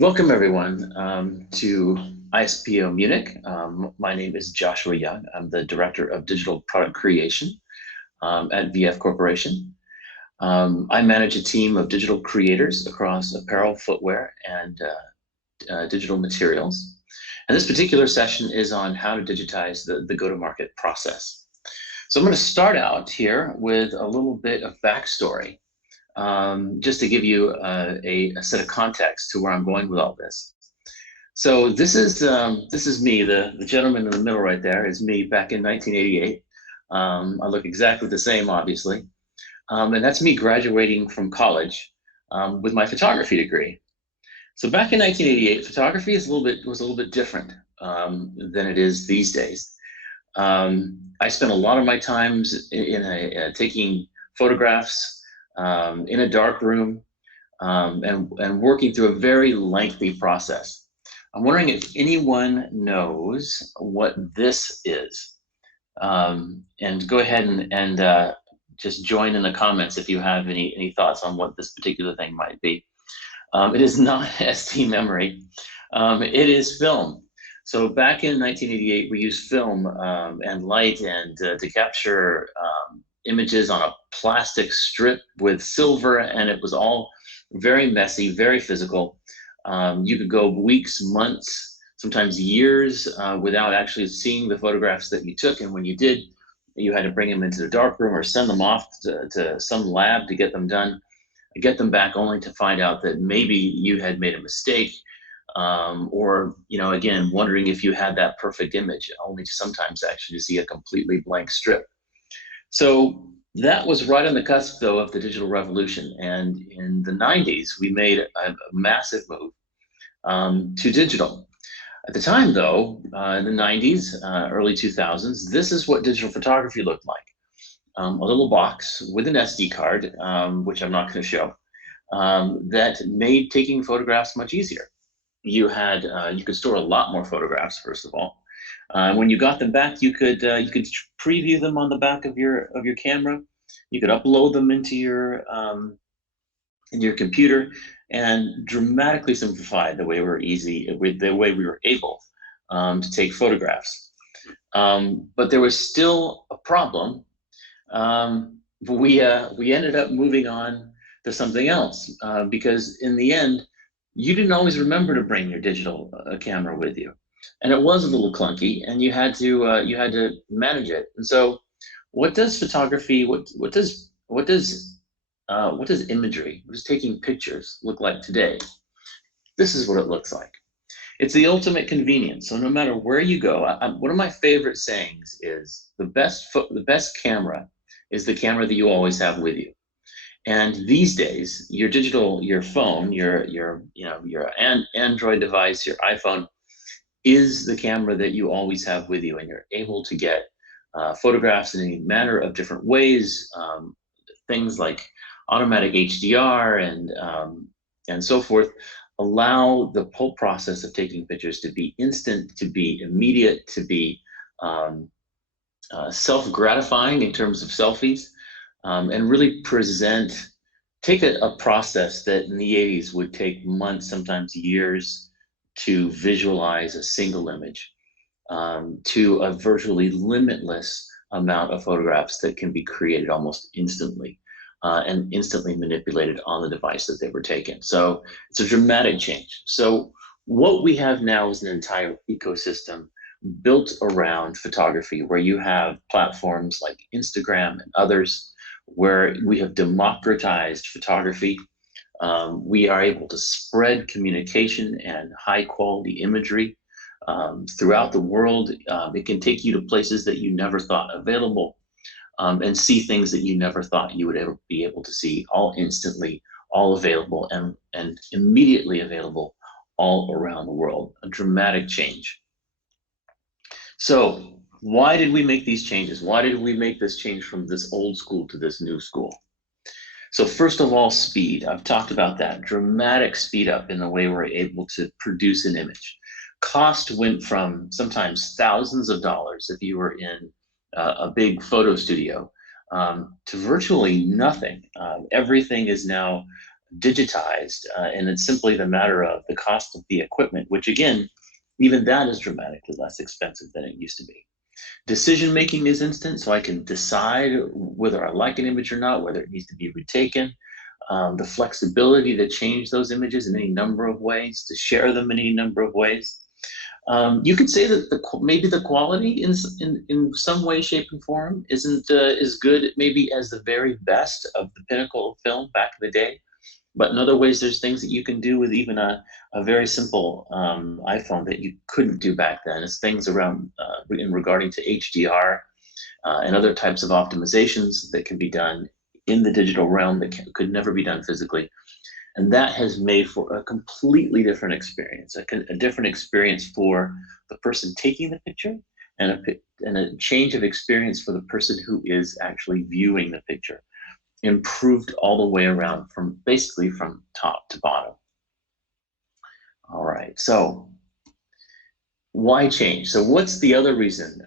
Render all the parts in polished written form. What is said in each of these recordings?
Welcome everyone to ISPO Munich. My name is Joshua Young. I'm the Director of Digital Product Creation at VF Corporation. I manage a team of digital creators across apparel, footwear, and digital materials. And this particular session is on how to digitize the go-to-market process. So I'm going to start out here with a little bit of backstory. Just to give you a set of context to where I'm going with all this. So this is me, the gentleman in the middle right there is me back in 1988. I look exactly the same, obviously, and that's me graduating from college with my photography degree. So back in 1988, photography was a little bit different than it is these days. I spent a lot of my times taking photographs in a dark room and working through a very lengthy process. I'm wondering if anyone knows what this is. And go ahead and just join in the comments if you have any thoughts on what this particular thing might be. It is not SD memory. It is film. So back in 1988, we used film and light and to capture images on a plastic strip with silver, and it was all very messy, very physical. You could go weeks, months, sometimes years without actually seeing the photographs that you took, and when you did, you had to bring them into the darkroom or send them off to some lab to get them done, get them back only to find out that maybe you had made a mistake, or again, wondering if you had that perfect image, only to sometimes actually see a completely blank strip. So that was right on the cusp, though, of the digital revolution. And in the 90s, we made a massive move to digital. At the time, though, in the 90s, early 2000s, this is what digital photography looked like. A little box with an SD card, which I'm not going to show, that made taking photographs much easier. You could store a lot more photographs, first of all. When you got them back, you could preview them on the back of your camera. You could upload them into your computer, and dramatically simplify the way we were able to take photographs. But there was still a problem. We ended up moving on to something else because in the end, you didn't always remember to bring your digital camera with you. And it was a little clunky, and you had to manage it. And so, what does photography? What does imagery? What does taking pictures look like today? This is what it looks like. It's the ultimate convenience. So no matter where you go, one of my favorite sayings is the best camera is the camera that you always have with you. And these days, your phone, your Android device, your iPhone, is the camera that you always have with you, and you're able to get photographs in a manner of different ways, things like automatic HDR and so forth, allow the whole process of taking pictures to be instant, to be immediate, to be self-gratifying in terms of selfies, and really take a process that in the 80s would take months, sometimes years, to visualize a single image, to a virtually limitless amount of photographs that can be created almost instantly and instantly manipulated on the device that they were taken. So it's a dramatic change. So what we have now is an entire ecosystem built around photography, where you have platforms like Instagram and others, where we have democratized photography. We are able to spread communication and high quality imagery throughout the world. It can take you to places that you never thought available, and see things that you never thought you would ever be able to see, all instantly, all available, and immediately available all around the world. A dramatic change. So why did we make these changes? Why did we make this change from this old school to this new school? So first of all, speed. I've talked about that. Dramatic speed up in the way we're able to produce an image. Cost went from sometimes thousands of dollars if you were in a big photo studio to virtually nothing. Everything is now digitized, and it's simply the matter of the cost of the equipment, which again, even that is dramatically less expensive than it used to be. Decision making is instant, so I can decide whether I like an image or not, whether it needs to be retaken. The flexibility to change those images in any number of ways, to share them in any number of ways. You could say that maybe the quality in some way, shape, and form isn't as good maybe as the very best of the pinnacle of film back in the day. But in other ways, there's things that you can do with even a very simple iPhone that you couldn't do back then. It's things around in regarding to HDR and other types of optimizations that can be done in the digital realm that could never be done physically. And that has made for a completely different experience, a different experience for the person taking the picture, and a change of experience for the person who is actually viewing the picture. Improved all the way around, from basically from top to bottom. All right, so why change? So what's the other reason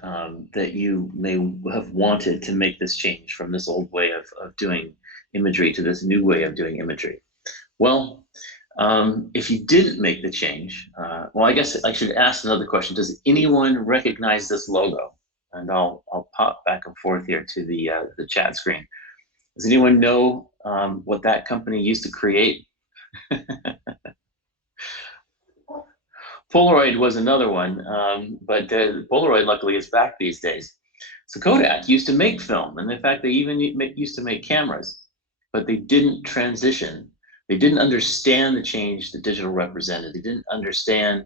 that you may have wanted to make this change from this old way of doing imagery to this new way of doing imagery? Well, if you didn't make the change, well, I guess I should ask another question. Does anyone recognize this logo? And I'll pop back and forth here to the chat screen. Does anyone know what that company used to create? Polaroid was another one, but Polaroid luckily is back these days. So Kodak used to make film, and in fact, they even used to make cameras, but they didn't transition. They didn't understand the change that digital represented. They didn't understand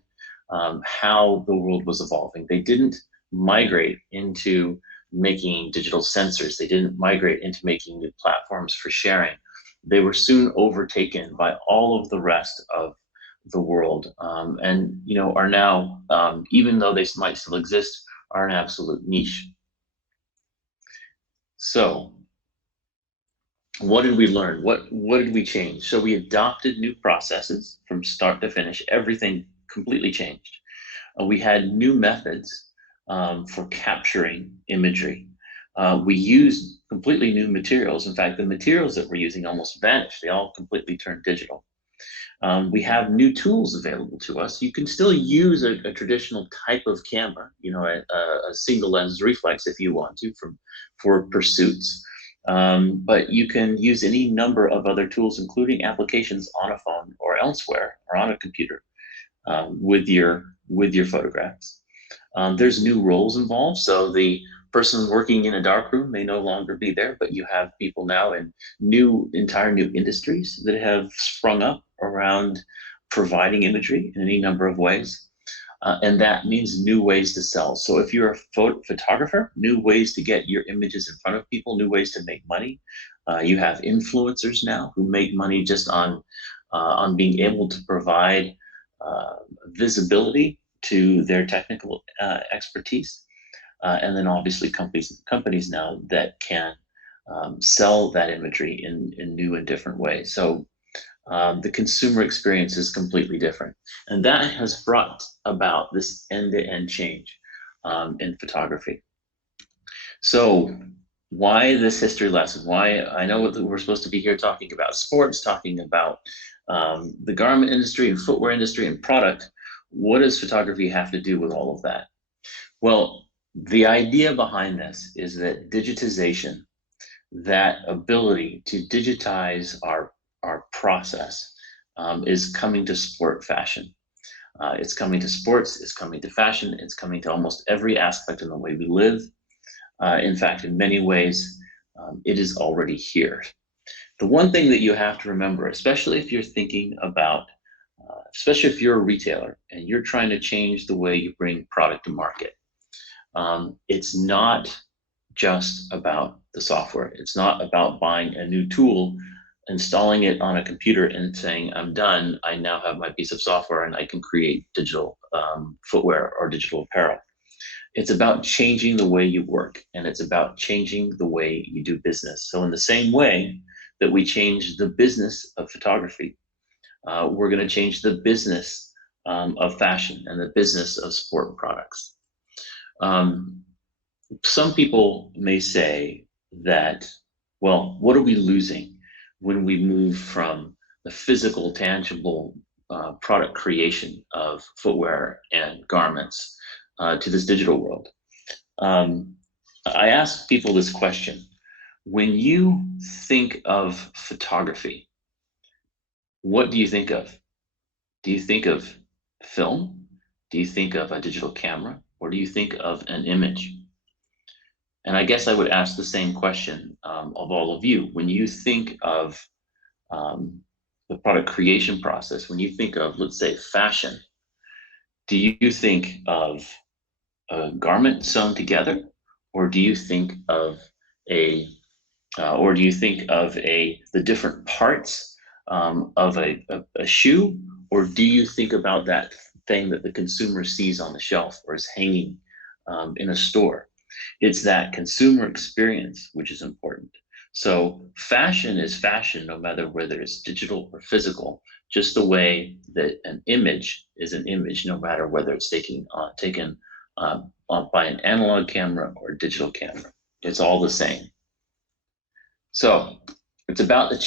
how the world was evolving. They didn't migrate into making digital sensors. They didn't migrate into making new platforms for sharing. They were soon overtaken by all of the rest of the world, and are now, even though they might still exist, are an absolute niche. So what did we learn? What did we change? So we adopted new processes from start to finish. Everything completely changed. We had new methods for capturing imagery. We used completely new materials. In fact, the materials that we're using almost vanished. They all completely turned digital. We have new tools available to us. You can still use a traditional type of camera, a single lens reflex if you want to for pursuits. But you can use any number of other tools, including applications on a phone or elsewhere or on a computer with your photographs. There's new roles involved. So the person working in a darkroom may no longer be there, but you have people now in entire new industries that have sprung up around providing imagery in any number of ways. And that means new ways to sell. So if you're a photographer, new ways to get your images in front of people, new ways to make money. You have influencers now who make money just on being able to provide visibility to their technical expertise. And then obviously companies now that can sell that imagery in new and different ways. So the consumer experience is completely different. And that has brought about this end-to-end change in photography. So why this history lesson? Why? I know that we're supposed to be here talking about sports, talking about the garment industry and footwear industry and product. What does photography have to do with all of that? Well, the idea behind this is that digitization, that ability to digitize our process, is coming to sport fashion. It's coming to sports, it's coming to fashion, it's coming to almost every aspect of the way we live. In fact, in many ways, it is already here. The one thing that you have to remember, especially if you're thinking about, especially if you're a retailer and you're trying to change the way you bring product to market, it's not just about the software. It's not about buying a new tool, installing it on a computer and saying, I'm done. I now have my piece of software and I can create digital footwear or digital apparel. It's about changing the way you work, and it's about changing the way you do business. So in the same way that we change the business of photography, we're going to change the business of fashion and the business of sport products. Some people may say that, well, what are we losing when we move from the physical, tangible product creation of footwear and garments to this digital world. I ask people this question: when you think of photography, what do you think of? Do you think of film? Do you think of a digital camera? Or do you think of an image? And I guess I would ask the same question of all of you. When you think of the product creation process, when you think of, let's say, fashion, do you think of a garment sewn together? Or do you think of the different parts of a shoe? Or do you think about that thing that the consumer sees on the shelf or is hanging in a store? It's that consumer experience which is important. So fashion is fashion, no matter whether it's digital or physical, just the way that an image is an image, no matter whether it's taken by an analog camera or a digital camera. It's all the same. So it's about the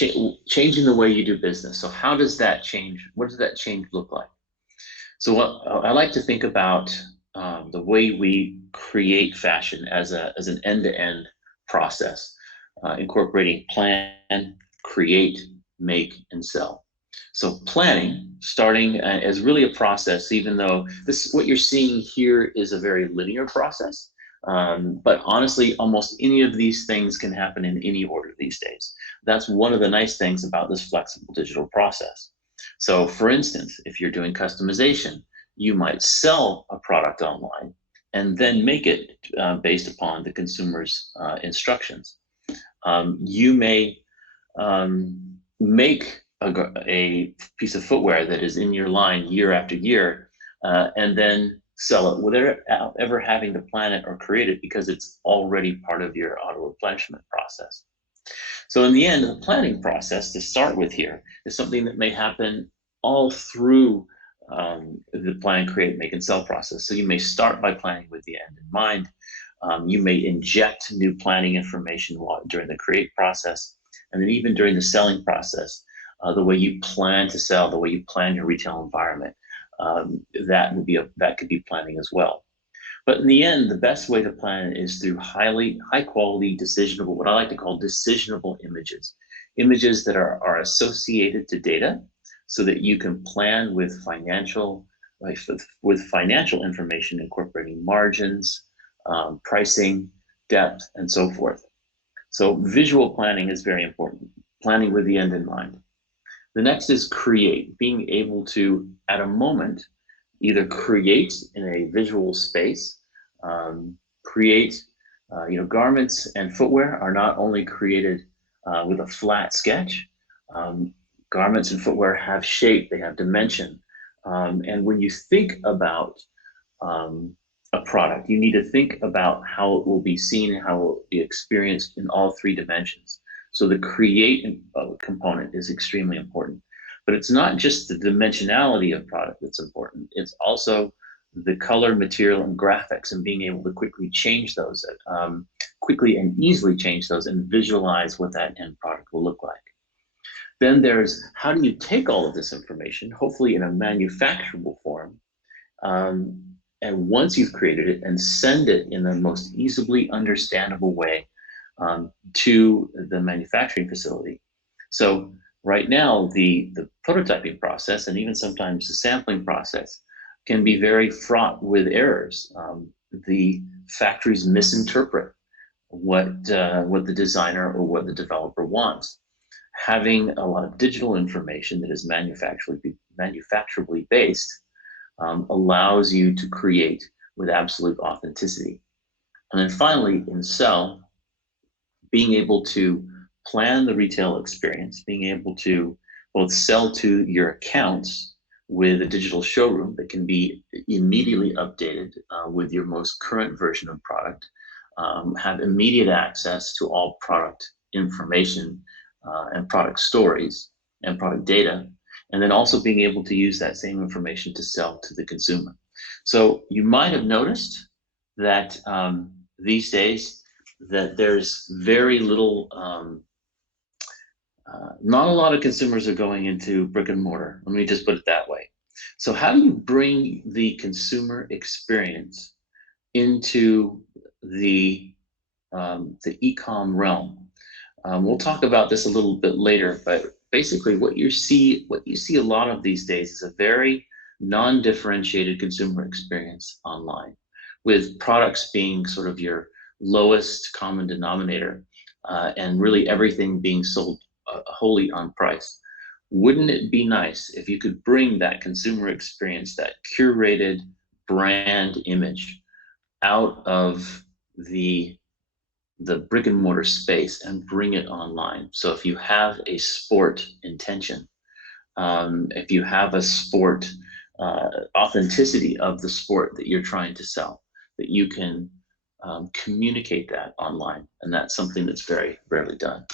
changing the way you do business. So how does that change? What does that change look like? So what I like to think about the way we create fashion as an end-to-end process, incorporating plan, create, make, and sell. So planning, starting as really a process, even though what you're seeing here is a very linear process. But honestly, almost any of these things can happen in any order these days. That's one of the nice things about this flexible digital process. So for instance, if you're doing customization, you might sell a product online and then make it based upon the consumer's instructions. You may make a piece of footwear that is in your line year after year, and then sell it without ever having to plan it or create it, because it's already part of your auto replenishment process. So in the end, the planning process to start with here is something that may happen all through the plan, create, make, and sell process. So you may start by planning with the end in mind. You may inject new planning information during the create process, and then even during the selling process, the way you plan to sell, the way you plan your retail environment, that could be planning as well. But in the end, the best way to plan is through high quality decisionable, what I like to call decisionable images, images that are associated to data, so that you can plan with financial information, incorporating margins, pricing, depth, and so forth. So visual planning is very important, planning with the end in mind. The next is create, being able to, at a moment, either create in a visual space, create, garments and footwear are not only created with a flat sketch. Garments and footwear have shape, they have dimension. And when you think about a product, you need to think about how it will be seen and how it will be experienced in all three dimensions. So the create component is extremely important. But it's not just the dimensionality of product that's important, it's also the color, material, and graphics, and being able to quickly change those, quickly and easily change those, and visualize what that end product will look like. Then there's how do you take all of this information, hopefully in a manufacturable form, and once you've created it, and send it in the most easily understandable way to the manufacturing facility. So right now, the prototyping process, and even sometimes the sampling process, can be very fraught with errors. The factories misinterpret what the designer or what the developer wants. Having a lot of digital information that is manufacturably based allows you to create with absolute authenticity. And then finally, in sell, being able to plan the retail experience, being able to both sell to your accounts with a digital showroom that can be immediately updated with your most current version of product, have immediate access to all product information and product stories and product data, and then also being able to use that same information to sell to the consumer. So you might have noticed that these days that there's very little Not a lot of consumers are going into brick and mortar. Let me just put it that way. So how do you bring the consumer experience into the e-com realm? We'll talk about this a little bit later, but basically what you see a lot of these days is a very non-differentiated consumer experience online, with products being sort of your lowest common denominator, and really everything being sold wholly on price. Wouldn't it be nice if you could bring that consumer experience, that curated brand image, out of the brick and mortar space and bring it online? So if you have a sport intention, if you have a sport authenticity of the sport that you're trying to sell, that you can communicate that online. And that's something that's very rarely done.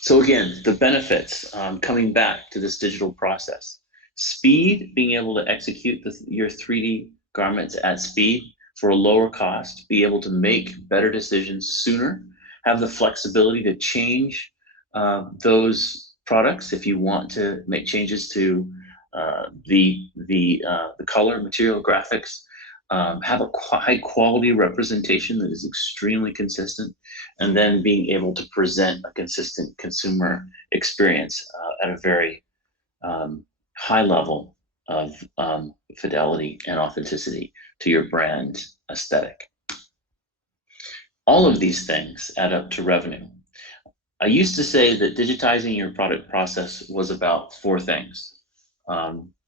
So again, the benefits, coming back to this digital process: speed, being able to execute your 3D garments at speed for a lower cost, be able to make better decisions sooner, have the flexibility to change those products if you want to make changes to the color, material, graphics, have a high quality representation that is extremely consistent, and then being able to present a consistent consumer experience at a very high level of fidelity and authenticity to your brand aesthetic. All of these things add up to revenue. I used to say that digitizing your product process was about four things: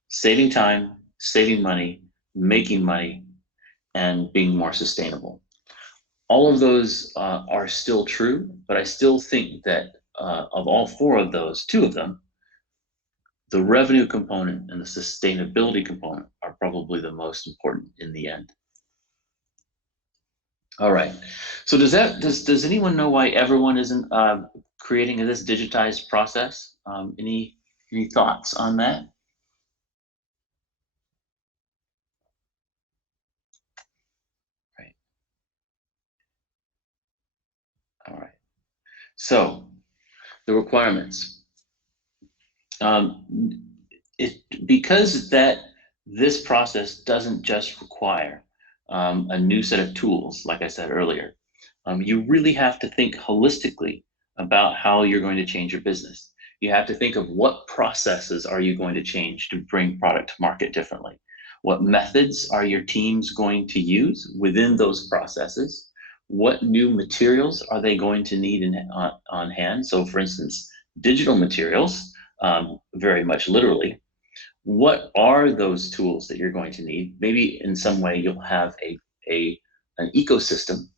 saving time, saving money, making money, and being more sustainable. All of those are still true, but I still think that of all four of those, two of them, the revenue component and the sustainability component, are probably the most important in the end. All right. So does anyone know why everyone isn't creating this digitized process? Any thoughts on that? Right. All right. So the requirements. Because this process doesn't just require a new set of tools, like I said earlier, you really have to think holistically about how you're going to change your business. You have to think of what processes are you going to change to bring product to market differently. What methods are your teams going to use within those processes? What new materials are they going to need on hand? So for instance, digital materials, very much literally. What are those tools that you're going to need? Maybe in some way you'll have an ecosystem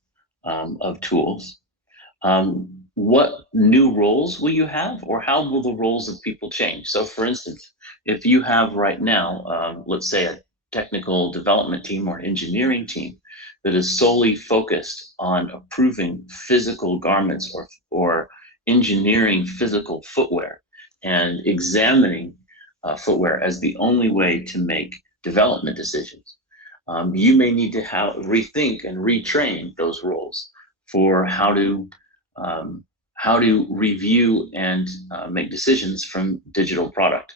of tools. What new roles will you have, or how will the roles of people change? So for instance, if you have right now, let's say a technical development team or engineering team that is solely focused on approving physical garments or engineering physical footwear and examining footwear as the only way to make development decisions, you may need to rethink and retrain those roles for how to review and make decisions from digital product.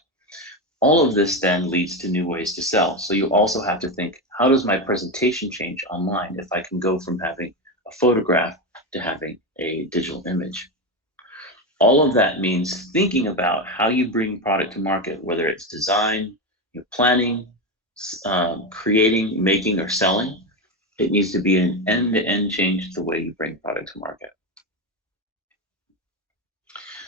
All of this then leads to new ways to sell. So you also have to think, how does my presentation change online if I can go from having a photograph to having a digital image? All of that means thinking about how you bring product to market, whether it's design, planning, creating, making, or selling. It needs to be an end-to-end change to the way you bring product to market.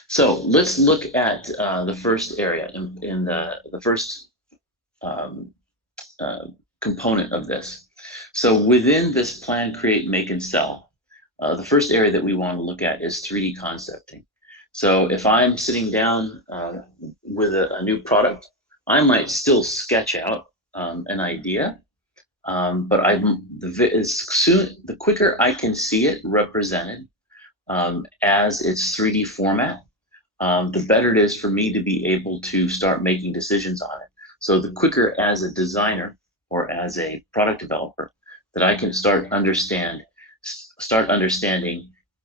So let's look at the first area in the first component of this. So within this plan, create, make, and sell, the first area that we want to look at is 3D concepting. So if I'm sitting down with a new product, I might still sketch out an idea, but the quicker I can see it represented as its 3D format, the better it is for me to be able to start making decisions on it. So the quicker as a designer or as a product developer that I can start understanding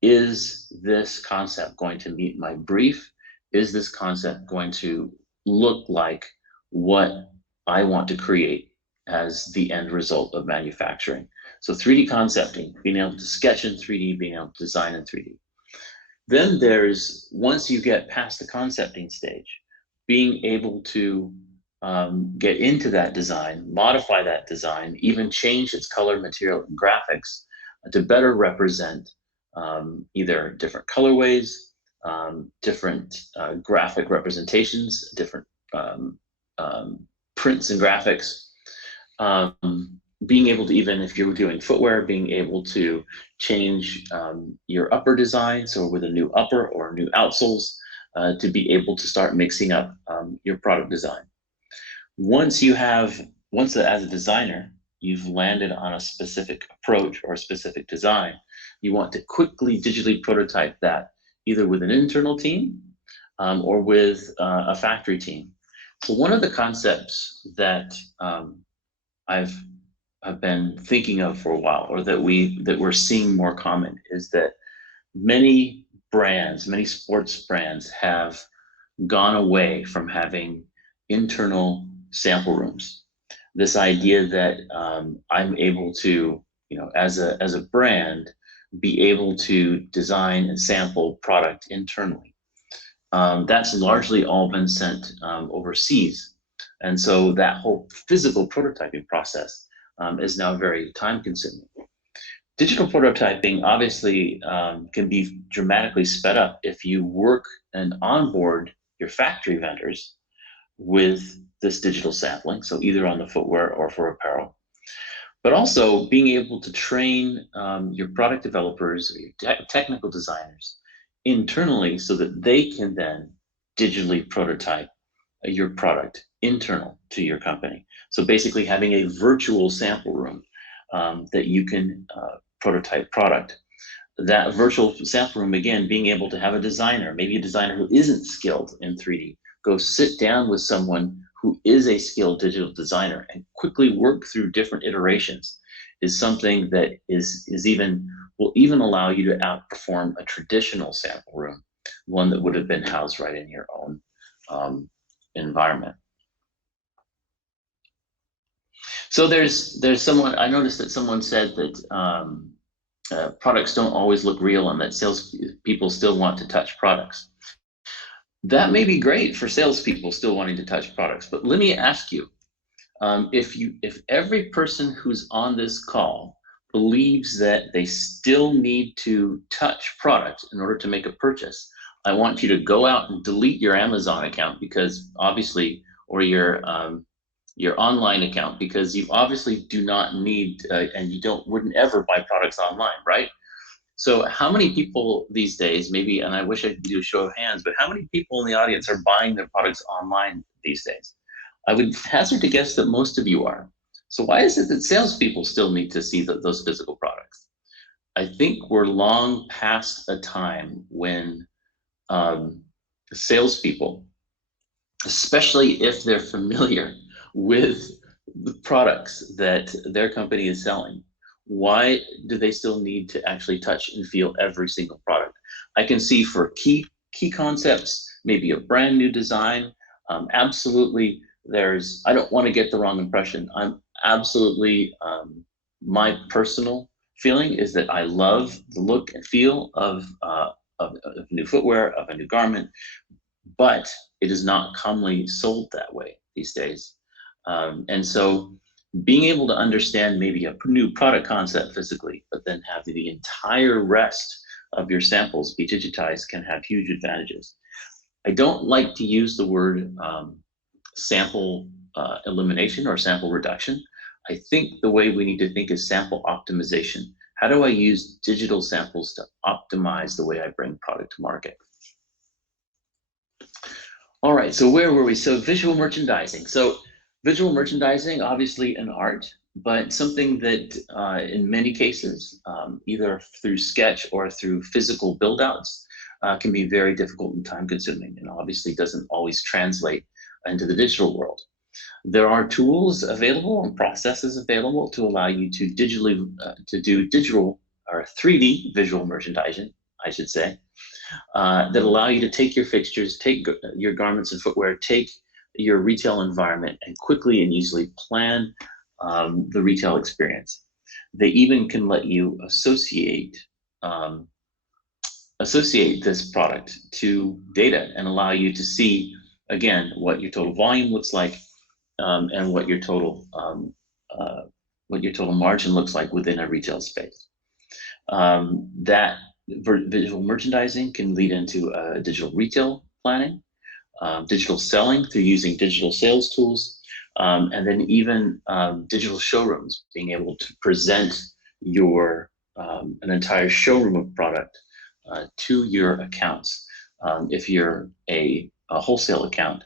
is this concept going to meet my brief? Is this concept going to look like what I want to create as the end result of manufacturing? So 3D concepting, being able to sketch in 3D, being able to design in 3D. Then there's, once you get past the concepting stage, being able to get into that design, modify that design, even change its color, material, and graphics to better represent either different colorways, different graphic representations, different prints and graphics. Being able to, even if you're doing footwear, being able to change your upper design, so with a new upper or new outsoles, to be able to start mixing up your product design. Once as a designer, you've landed on a specific approach or a specific design, you want to quickly digitally prototype that, either with an internal team or with a factory team. So one of the concepts that I've been thinking of for a while, or that we're seeing more common, is that many sports brands have gone away from having internal sample rooms. This idea that I'm able to, as a brand, be able to design and sample product internally. That's largely all been sent overseas. And so that whole physical prototyping process is now very time consuming. Digital prototyping obviously can be dramatically sped up if you work and onboard your factory vendors with this digital sampling, so either on the footwear or for apparel. But also being able to train your product developers or your technical designers internally so that they can then digitally prototype your product internal to your company. So basically having a virtual sample room that you can prototype product. That virtual sample room, again, being able to have a designer, maybe a designer who isn't skilled in 3D, go sit down with someone who is a skilled digital designer and quickly work through different iterations, is something that will even allow you to outperform a traditional sample room, one that would have been housed right in your own environment. So there's someone, I noticed that someone said that products don't always look real and that salespeople still want to touch products. That may be great for salespeople still wanting to touch products, but let me ask you, if every person who's on this call believes that they still need to touch product in order to make a purchase, I want you to go out and delete your Amazon account, because obviously, or your online account, because you obviously do not need and you wouldn't ever buy products online, right? So how many people these days, maybe, and I wish I could do a show of hands, but how many people in the audience are buying their products online these days? I would hazard to guess that most of you are. So why is it that salespeople still need to see those physical products? I think we're long past a time when salespeople, especially if they're familiar with the products that their company is selling, why do they still need to actually touch and feel every single product? I can see for key concepts, maybe a brand new design, absolutely I don't want to get the wrong impression. I'm absolutely, my personal feeling is that I love the look and feel of new footwear, of a new garment, but it is not commonly sold that way these days. And so being able to understand maybe a new product concept physically, but then have the entire rest of your samples be digitized can have huge advantages. I don't like to use the word sample elimination or sample reduction. I think the way we need to think is sample optimization. How do I use digital samples to optimize the way I bring product to market? All right, so where were we? So visual merchandising. So visual merchandising, obviously an art, but something that in many cases, either through sketch or through physical build-outs, can be very difficult and time consuming, and obviously doesn't always translate into the digital world. There are tools available and processes available to allow you to digitally to do digital or 3D visual merchandising I should say, that allow you to take your fixtures, take your garments and footwear, take your retail environment, and quickly and easily plan the retail experience. They even can let you um, associate this product to data and allow you to see, again, what your total volume looks like, and uh, what your total margin looks like within a retail space. That visual merchandising can lead into digital retail planning, digital selling through using digital sales tools, and then even digital showrooms, being able to present your an entire showroom of product to your accounts, if you're a wholesale account,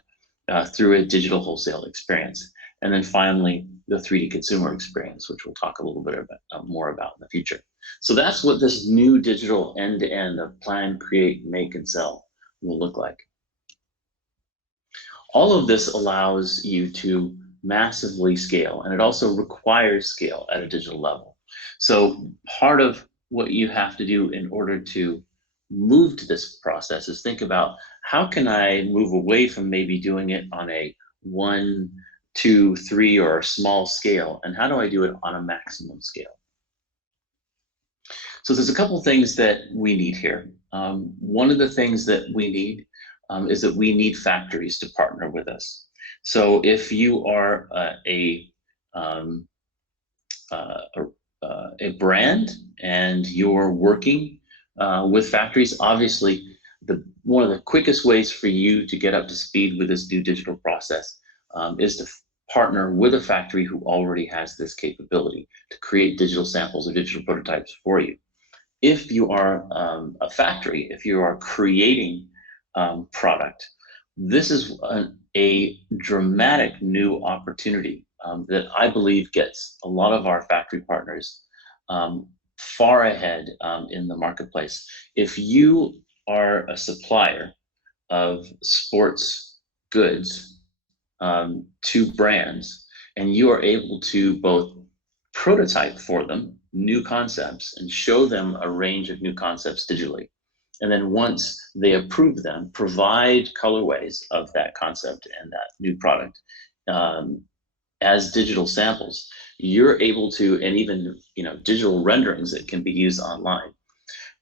through a digital wholesale experience. And then finally, the 3D consumer experience, which we'll talk a little bit about, more about in the future. So that's what this new digital end-to-end of plan, create, make, and sell will look like. All of this allows you to massively scale, and it also requires scale at a digital level. So part of what you have to do in order to move to this process is think about, how can I move away from maybe doing it on a 1, 2, 3 or a small scale, and how do I do it on a maximum scale? So there's a couple things that we need here. One of the things that we need is that we need factories to partner with us. So if you are a brand and you're working with factories, obviously one of the quickest ways for you to get up to speed with this new digital process is to partner with a factory who already has this capability to create digital samples or digital prototypes for you. If you are a factory, if you are creating product, this is a dramatic new opportunity that I believe gets a lot of our factory partners far ahead in the marketplace. If you are a supplier of sports goods to brands, and you are able to both prototype for them new concepts and show them a range of new concepts digitally, and then once they approve them, provide colorways of that concept and that new product as digital samples, you're able to, and even digital renderings that can be used online,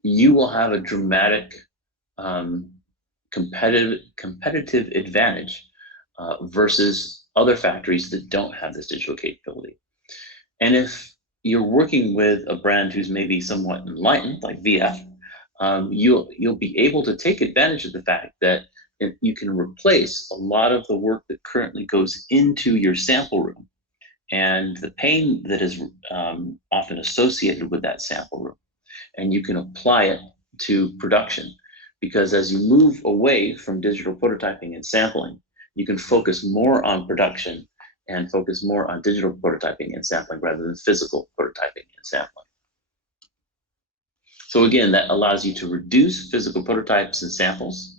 you will have a dramatic competitive advantage versus other factories that don't have this digital capability. And if you're working with a brand who's maybe somewhat enlightened, like VF, you'll be able to take advantage of the fact that you can replace a lot of the work that currently goes into your sample room and the pain that is often associated with that sample room, and you can apply it to production. Because as you move away from digital prototyping and sampling, you can focus more on production and focus more on digital prototyping and sampling rather than physical prototyping and sampling. So again, that allows you to reduce physical prototypes and samples.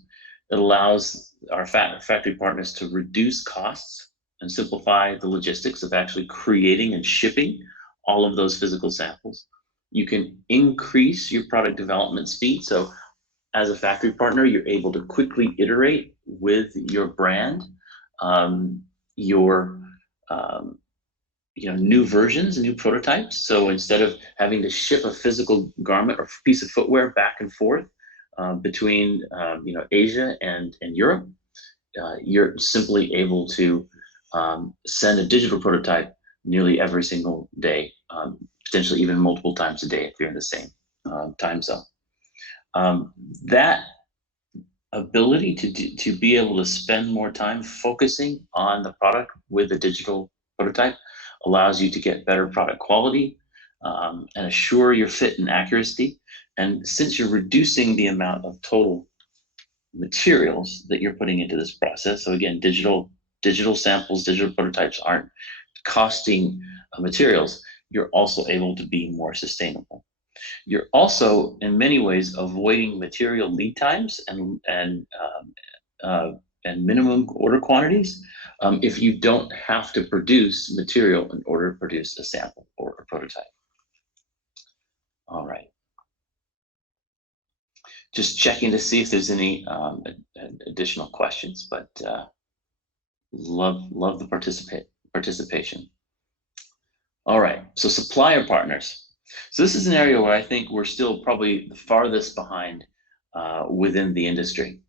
It allows our factory partners to reduce costs and simplify the logistics of actually creating and shipping all of those physical samples. You can increase your product development speed. So as a factory partner, you're able to quickly iterate with your brand, new versions, new prototypes. So instead of having to ship a physical garment or piece of footwear back and forth between Asia and Europe, you're simply able to send a digital prototype nearly every single day, potentially even multiple times a day if you're in the same time zone. That ability to be able to spend more time focusing on the product with a digital prototype allows you to get better product quality and assure your fit and accuracy. And since you're reducing the amount of total materials that you're putting into this process, so again, digital samples, digital prototypes aren't costing materials, you're also able to be more sustainable. You're also, in many ways, avoiding material lead times and minimum order quantities if you don't have to produce material in order to produce a sample or a prototype. All right. Just checking to see if there's any additional questions, but love the participation. All right, so supplier partners. So this is an area where I think we're still probably the farthest behind within the industry.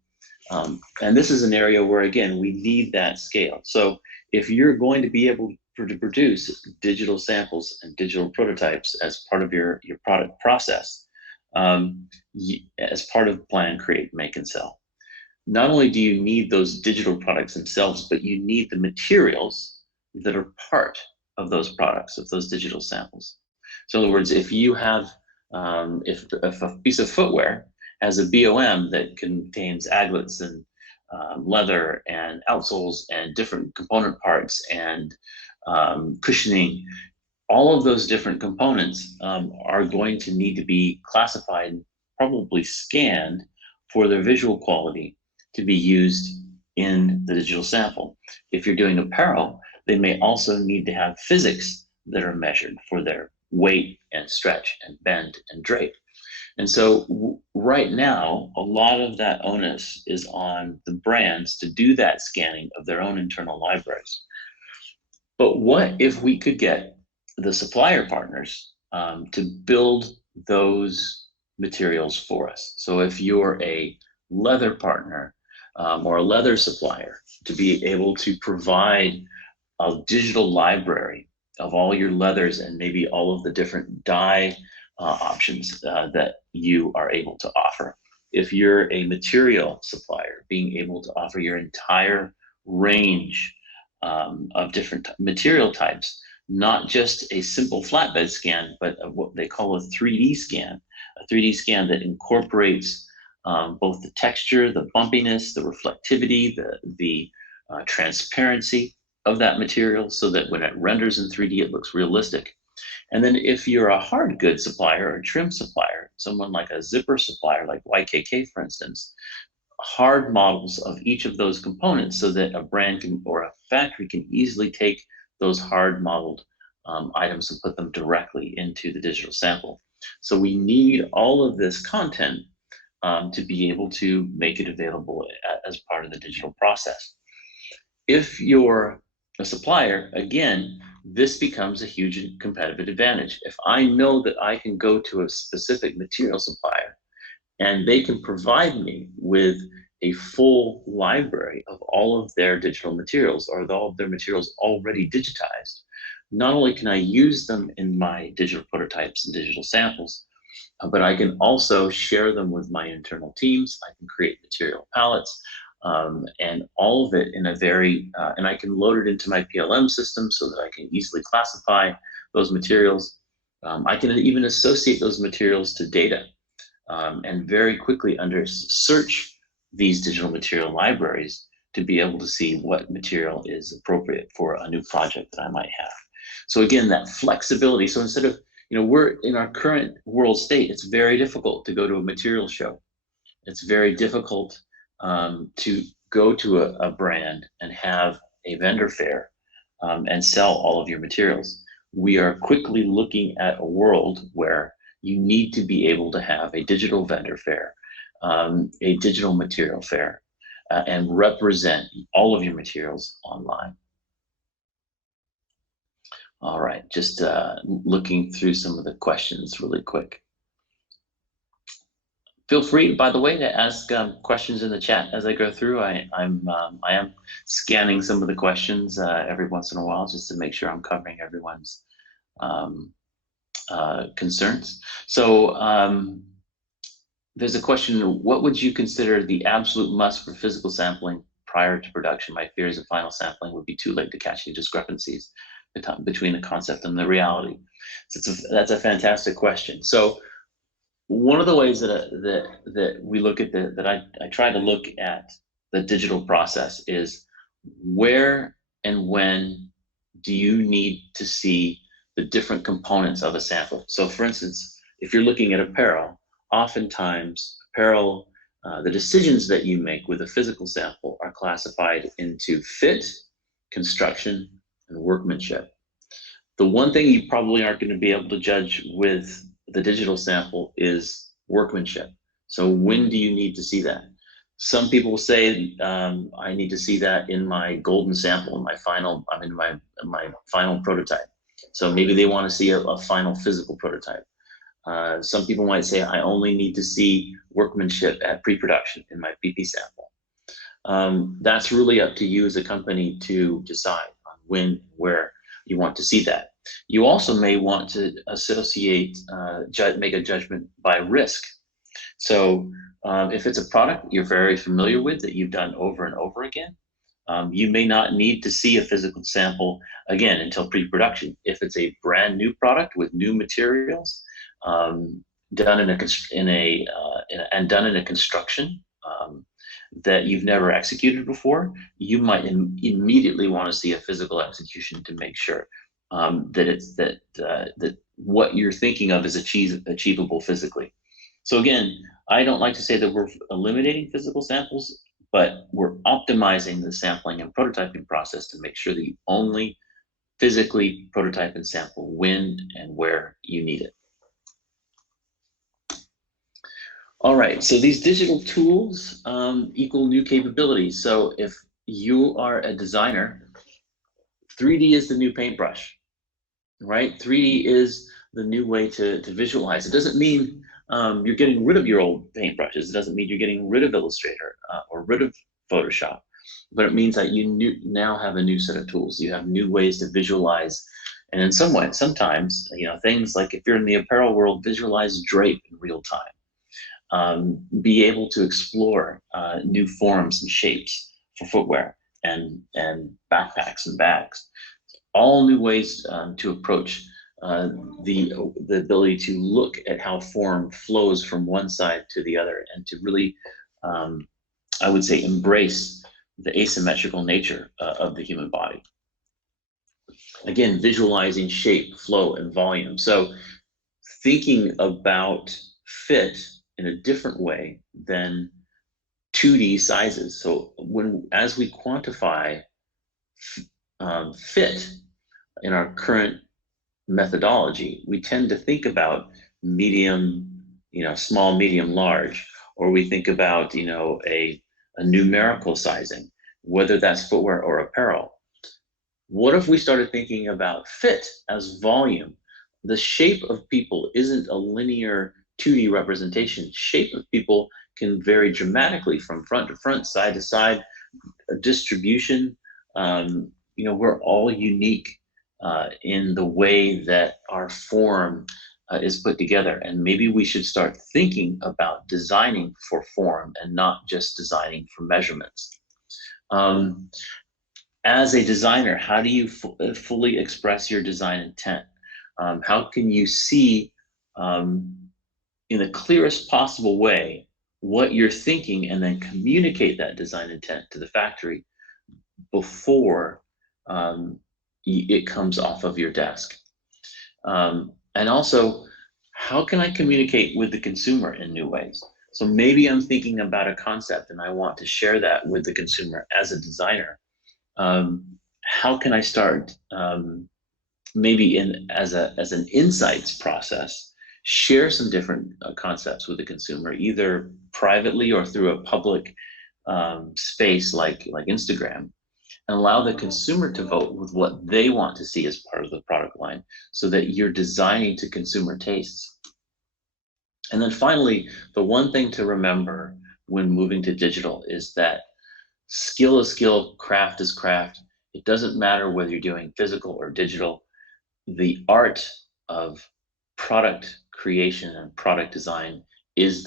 And this is an area where, again, we need that scale. So if you're going to be able to produce digital samples and digital prototypes as part of your product process, as part of plan, create, make, and sell, not only do you need those digital products themselves, but you need the materials that are part of those products, of those digital samples. So in other words, if you have, if a piece of footwear has a BOM that contains aglets and leather and outsoles and different component parts and cushioning, all of those different components are going to need to be classified, probably scanned for their visual quality to be used in the digital sample. If you're doing apparel, they may also need to have physics that are measured for their weight and stretch and bend and drape. And so right now, a lot of that onus is on the brands to do that scanning of their own internal libraries. But what if we could get the supplier partners to build those materials for us? So if you're a leather partner or a leather supplier, to be able to provide a digital library of all your leathers and maybe all of the different dye options that you are able to offer. If you're a material supplier, being able to offer your entire range of different material types, not just a simple flatbed scan, but what they call a 3D scan, that incorporates both the texture, the bumpiness, the reflectivity, the transparency of that material, so that when it renders in 3D, it looks realistic. And then if you're a hard goods supplier or a trim supplier, someone like a zipper supplier, like YKK, for instance, hard models of each of those components so that a brand can, or a factory can easily take those hard modeled items and put them directly into the digital sample. So we need all of this content to be able to make it available as part of the digital process. If you're a supplier, again, this becomes a huge competitive advantage. If I know that I can go to a specific material supplier and they can provide me with a full library of all of their digital materials, or all of their materials already digitized, not only can I use them in my digital prototypes and digital samples, but I can also share them with my internal teams. I can create material palettes and all of it in a very, and I can load it into my PLM system so that I can easily classify those materials. I can even associate those materials to data and very quickly search these digital material libraries to be able to see what material is appropriate for a new project that I might have. So again, that flexibility. So instead of, we're in our current world state, it's very difficult to go to a material show. It's very difficult to go to a brand and have a vendor fair and sell all of your materials. We are quickly looking at a world where you need to be able to have a digital vendor fair, a digital material fair, and represent all of your materials online. All right, just looking through some of the questions really quick. Feel free, by the way, to ask questions in the chat as I go through. I am scanning some of the questions every once in a while just to make sure I'm covering everyone's concerns. So there's a question: what would you consider the absolute must for physical sampling prior to production? My fear is that final sampling would be too late to catch any discrepancies between the concept and the reality. So that's a fantastic question. So one of the ways that we look at that I try to look at the digital process is where and when do you need to see the different components of a sample. So for instance, if you're looking at apparel, oftentimes apparel, the decisions that you make with a physical sample are classified into fit, construction, and workmanship. The one thing you probably aren't going to be able to judge with the digital sample is workmanship. So when do you need to see that? Some people will say, I need to see that in my golden sample, my final prototype. So maybe they want to see a final physical prototype. Some people might say, I only need to see workmanship at pre-production in my PP sample. That's really up to you as a company to decide on when, where you want to see that. You also may want to associate, make a judgment by risk. So if it's a product you're very familiar with that you've done over and over again, you may not need to see a physical sample again until pre-production. If it's a brand new product with new materials, done in a construction that you've never executed before, you might immediately want to see a physical execution to make sure that what you're thinking of is achievable physically. So again, I don't like to say that we're eliminating physical samples, but we're optimizing the sampling and prototyping process to make sure that you only physically prototype and sample when and where you need it. All right, so these digital tools equal new capabilities. So if you are a designer, 3D is the new paintbrush, right? 3D is the new way to visualize. It doesn't mean you're getting rid of your old paintbrushes. It doesn't mean you're getting rid of Illustrator or rid of Photoshop, but it means that you now have a new set of tools. You have new ways to visualize. And in some way, sometimes, things like if you're in the apparel world, visualize drape in real time. Be able to explore new forms and shapes for footwear and backpacks and bags. All new ways to approach the ability to look at how form flows from one side to the other, and to really, I would say, embrace the asymmetrical nature of the human body. Again, visualizing shape, flow, and volume. So thinking about fit in a different way than 2D sizes. So as we quantify fit in our current methodology, we tend to think about medium, small, medium, large, or we think about, a numerical sizing, whether that's footwear or apparel. What if we started thinking about fit as volume? The shape of people isn't a linear 2D representation. Shape of people can vary dramatically from front to front, side to side, distribution. We're all unique in the way that our form is put together. And maybe we should start thinking about designing for form and not just designing for measurements. As a designer, how do you fully express your design intent? How can you see in the clearest possible way what you're thinking, and then communicate that design intent to the factory before it comes off of your desk? And also, how can I communicate with the consumer in new ways? So maybe I'm thinking about a concept and I want to share that with the consumer as a designer. How can I start maybe as an insights process, share some different concepts with the consumer, either privately or through a public space like Instagram, and allow the consumer to vote with what they want to see as part of the product line, so that you're designing to consumer tastes. And then finally, the one thing to remember when moving to digital is that skill is skill, craft is craft. It doesn't matter whether you're doing physical or digital. The art of product creation and product design is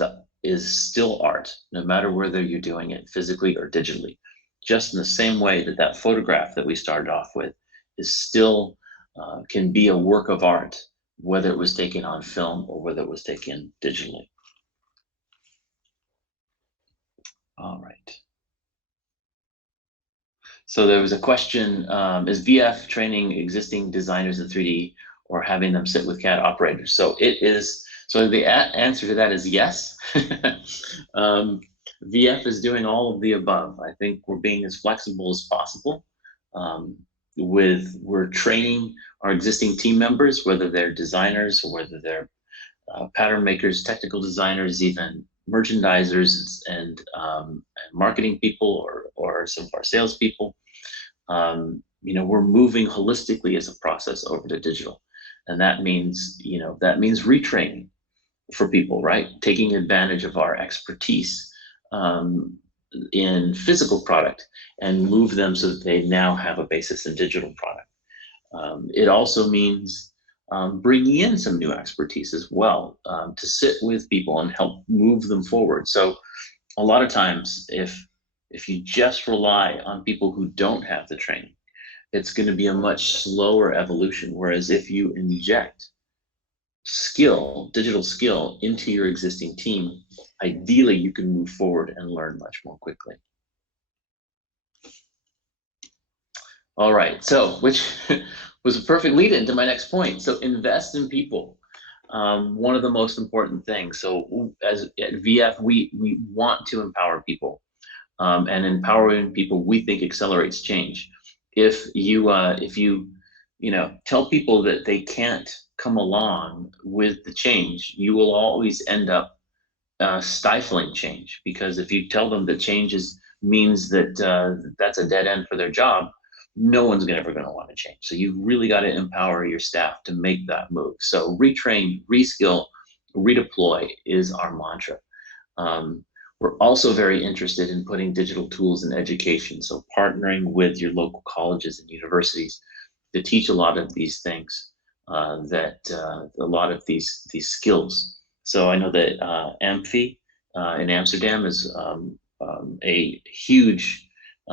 still art, no matter whether you're doing it physically or digitally. Just in the same way that photograph that we started off with is still can be a work of art, whether it was taken on film or whether it was taken digitally. All right. So there was a question, is VF training existing designers in 3D or having them sit with CAD operators? So it is. So the answer to that is yes. VF is doing all of the above. I think we're being as flexible as possible. We're training our existing team members, whether they're designers or whether they're pattern makers, technical designers, even merchandisers and marketing people or some of our salespeople, we're moving holistically as a process over to digital. And that means retraining for people, right? Taking advantage of our expertise in physical product and move them so that they now have a basis in digital product. It also means bringing in some new expertise as well to sit with people and help move them forward. So a lot of times, if you just rely on people who don't have the training, it's going to be a much slower evolution. Whereas if you inject digital skill into your existing team, ideally you can move forward and learn much more quickly. All right, so which was a perfect lead into my next point. So invest in people. One of the most important things. So as at VF, we want to empower people, and empowering people we think accelerates change. If you tell people that they can't come along with the change, you will always end up stifling change, because if you tell them that change means that that's a dead end for their job, no one's ever going to want to change. So you really got to empower your staff to make that move. So retrain, reskill, redeploy is our mantra. We're also very interested in putting digital tools in education. So partnering with your local colleges and universities to teach a lot of these things, a lot of these skills. So I know that Amphi in Amsterdam is a huge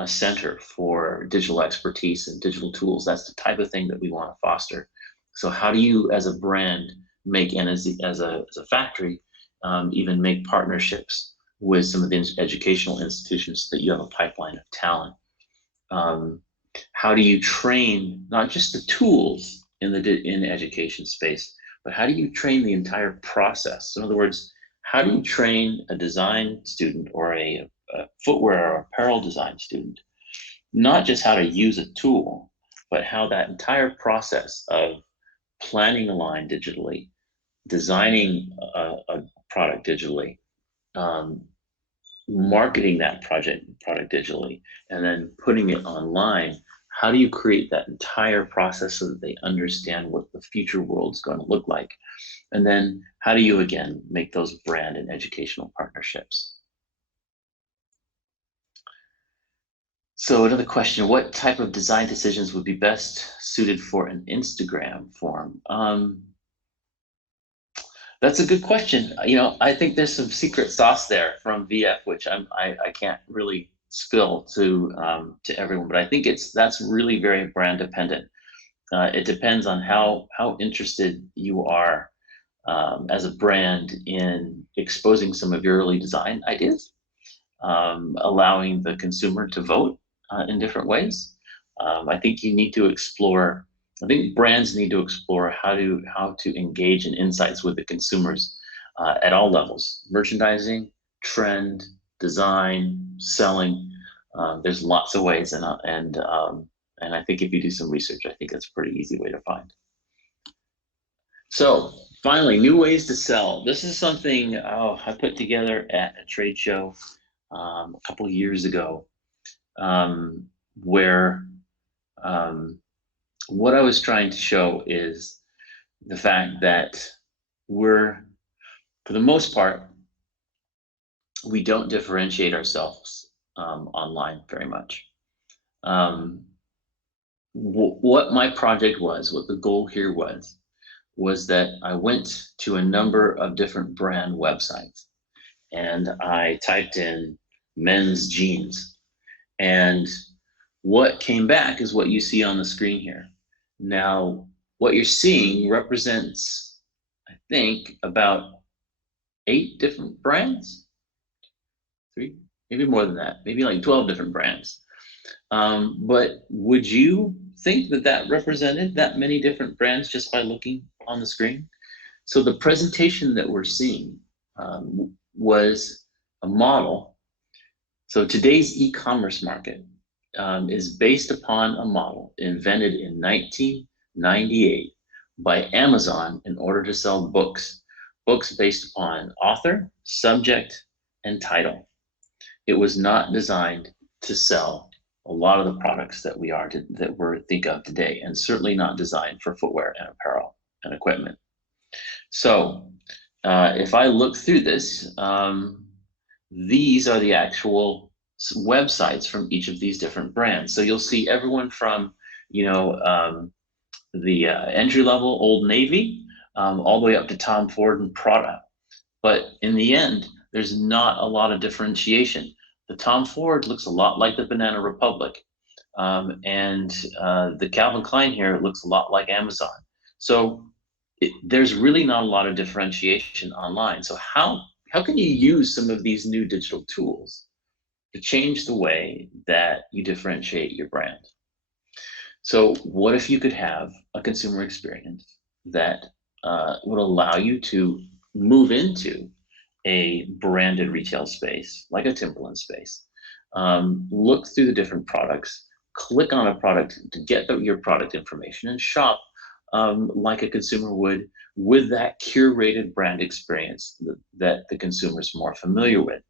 center for digital expertise and digital tools. That's the type of thing that we want to foster. So how do you, as a brand, and as a factory, even make partnerships with some of the educational institutions so that you have a pipeline of talent? How do you train not just the tools in the education space, but how do you train the entire process? So in other words, how do you train a design student or a footwear or apparel design student, not just how to use a tool, but how that entire process of planning a line digitally, designing a product digitally, marketing that product digitally, and then putting it online. How do you create that entire process so that they understand what the future world's going to look like? And then how do you, again, make those brand and educational partnerships? So another question, what type of design decisions would be best suited for an Instagram form? That's a good question. I think there's some secret sauce there from VF, which I can't really spill to everyone, but I think that's really very brand dependent. It depends on how interested you are as a brand in exposing some of your early design ideas, allowing the consumer to vote in different ways. I think brands need to explore how to engage in insights with the consumers at all levels: merchandising, trend, design, selling. There's lots of ways, and I think if you do some research, I think that's a pretty easy way to find. So finally, new ways to sell. This is something I put together at a trade show a couple of years ago, where what I was trying to show is the fact that for the most part, we don't differentiate ourselves online very much. What my project was, what the goal here was that I went to a number of different brand websites and I typed in men's jeans, and what came back is what you see on the screen here. Now, what you're seeing represents, I think, about 8 different brands, 3, maybe more than that, maybe like 12 different brands. But would you think that represented that many different brands just by looking on the screen? So the presentation that we're seeing was a model. So today's e-commerce market is based upon a model invented in 1998 by Amazon in order to sell books books based upon author, subject, and title. It was not designed to sell a lot of the products that we're think of today, and certainly not designed for footwear and apparel and equipment. So if I look through this, these are the actual websites from each of these different brands. So you'll see everyone from, the entry level Old Navy, all the way up to Tom Ford and Prada. But in the end, there's not a lot of differentiation. The Tom Ford looks a lot like the Banana Republic. And the Calvin Klein here looks a lot like Amazon. So there's really not a lot of differentiation online. So how can you use some of these new digital tools to change the way that you differentiate your brand? So what if you could have a consumer experience that would allow you to move into a branded retail space, like a Timberland space, look through the different products, click on a product to get your product information, and shop like a consumer would, with that curated brand experience that the consumer is more familiar with?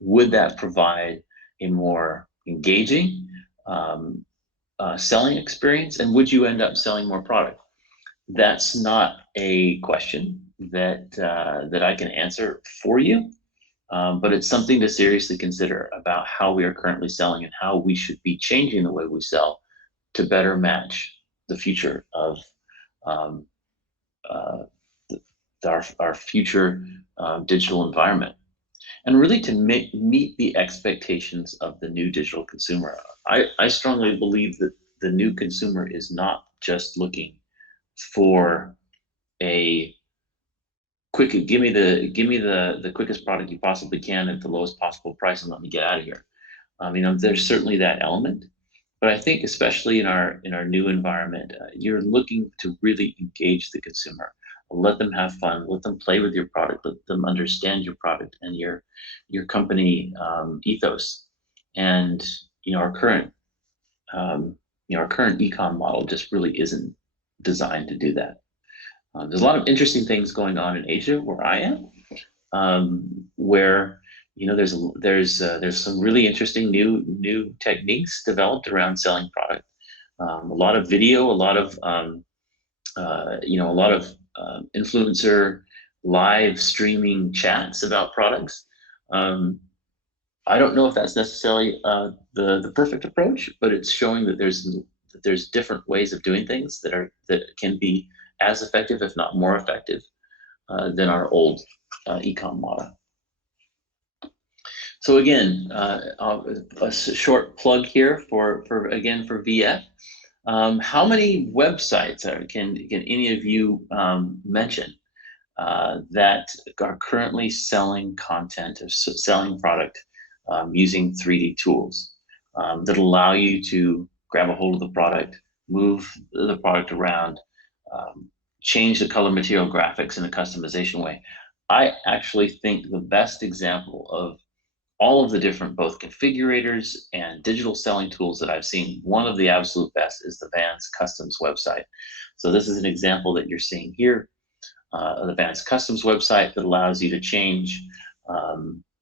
Would that provide a more engaging selling experience, and would you end up selling more product? That's not a question that I can answer for you, but it's something to seriously consider about how we are currently selling and how we should be changing the way we sell to better match the future of our future digital environment, and really to meet the expectations of the new digital consumer. I strongly believe that the new consumer is not just looking for a quick, give me the quickest product you possibly can at the lowest possible price and let me get out of here. There's certainly that element, but I think especially in our new environment, you're looking to really engage the consumer, let them have fun, let them play with your product, let them understand your product and your company ethos. And our current e-com model just really isn't designed to do that. There's a lot of interesting things going on in Asia where I am, where there's some really interesting new techniques developed around selling product. A lot of video, a lot of influencer live streaming chats about products. I don't know if that's necessarily the perfect approach, but it's showing that there's different ways of doing things that can be as effective, if not more effective, than our old e-com model. So again, a short plug here for VF. How many websites can any of you mention that are currently selling content or selling product using 3D tools that allow you to grab a hold of the product, move the product around, change the color, material, graphics in a customization way? I actually think the best example of all of the different both configurators and digital selling tools that I've seen, one of the absolute best is the Vans Customs website. So this is an example that you're seeing here, the Vans Customs website that allows you to change,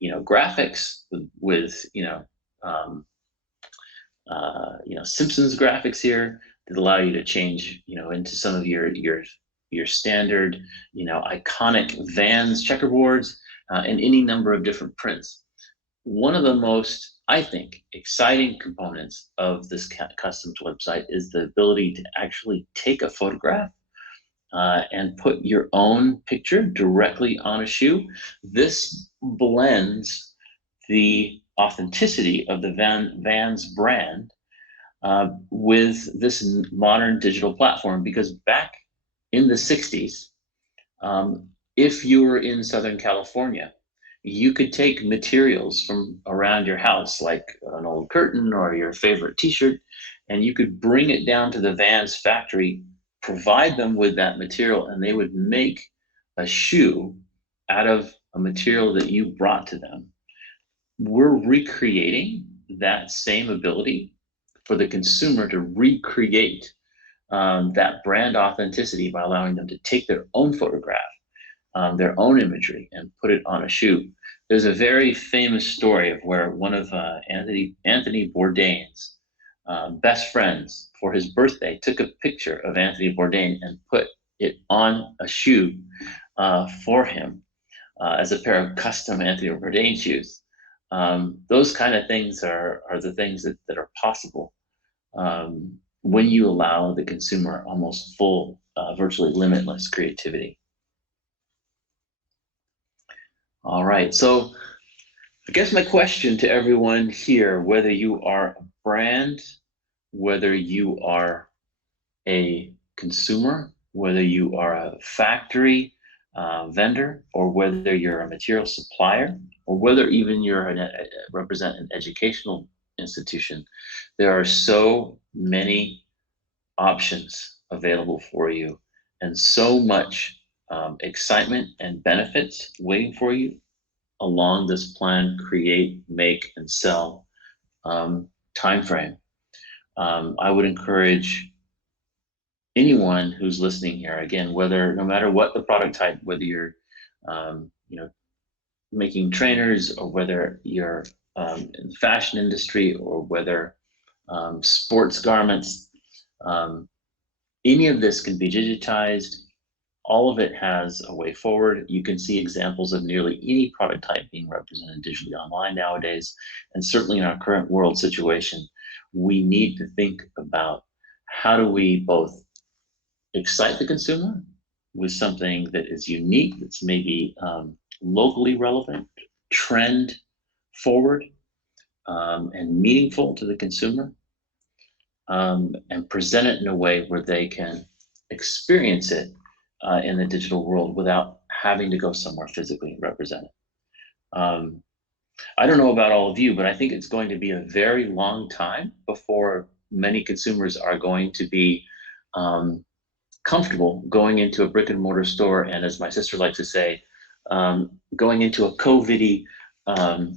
graphics with Simpsons graphics here that allow you to change, into some of your standard, iconic Vans checkerboards and any number of different prints. One of the most, I think, exciting components of this customs website is the ability to actually take a photograph and put your own picture directly on a shoe. This blends the authenticity of the Vans brand with this modern digital platform, because back in the 60s, if you were in Southern California, you could take materials from around your house, like an old curtain or your favorite t-shirt, and you could bring it down to the Vans factory, provide them with that material, and they would make a shoe out of a material that you brought to them. We're recreating that same ability for the consumer to recreate that brand authenticity by allowing them to take their own photograph their own imagery and put it on a shoe. There's a very famous story of where one of Anthony Bourdain's best friends for his birthday took a picture of Anthony Bourdain and put it on a shoe for him as a pair of custom Anthony Bourdain shoes. Those kind of things are the things that are possible when you allow the consumer almost full, virtually limitless creativity. All right, so I guess my question to everyone here, whether you are a brand, whether you are a consumer, whether you are a factory vendor, or whether you're a material supplier, or whether even you're represent an educational institution, there are so many options available for you and so much excitement and benefits waiting for you along this plan, create, make, and sell timeframe. I would encourage anyone who's listening here, again, no matter what the product type, whether you're making trainers, or whether you're in the fashion industry, or whether sports garments, any of this can be digitized. All of it has a way forward. You can see examples of nearly any product type being represented digitally online nowadays. And certainly in our current world situation, we need to think about how do we both excite the consumer with something that is unique, that's maybe locally relevant, trend forward, and meaningful to the consumer, and present it in a way where they can experience it in the digital world without having to go somewhere physically and represent it. I don't know about all of you, but I think it's going to be a very long time before many consumers are going to be comfortable going into a brick and mortar store, and as my sister likes to say, going into a COVID-y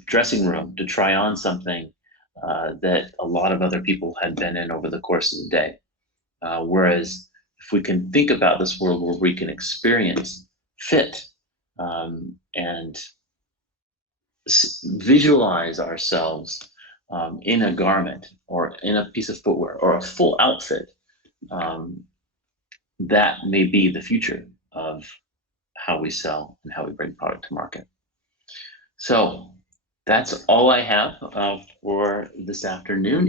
dressing room to try on something that a lot of other people had been in over the course of the day. Whereas if we can think about this world where we can experience fit and visualize ourselves in a garment or in a piece of footwear or a full outfit, that may be the future of how we sell and how we bring product to market. So that's all I have for this afternoon.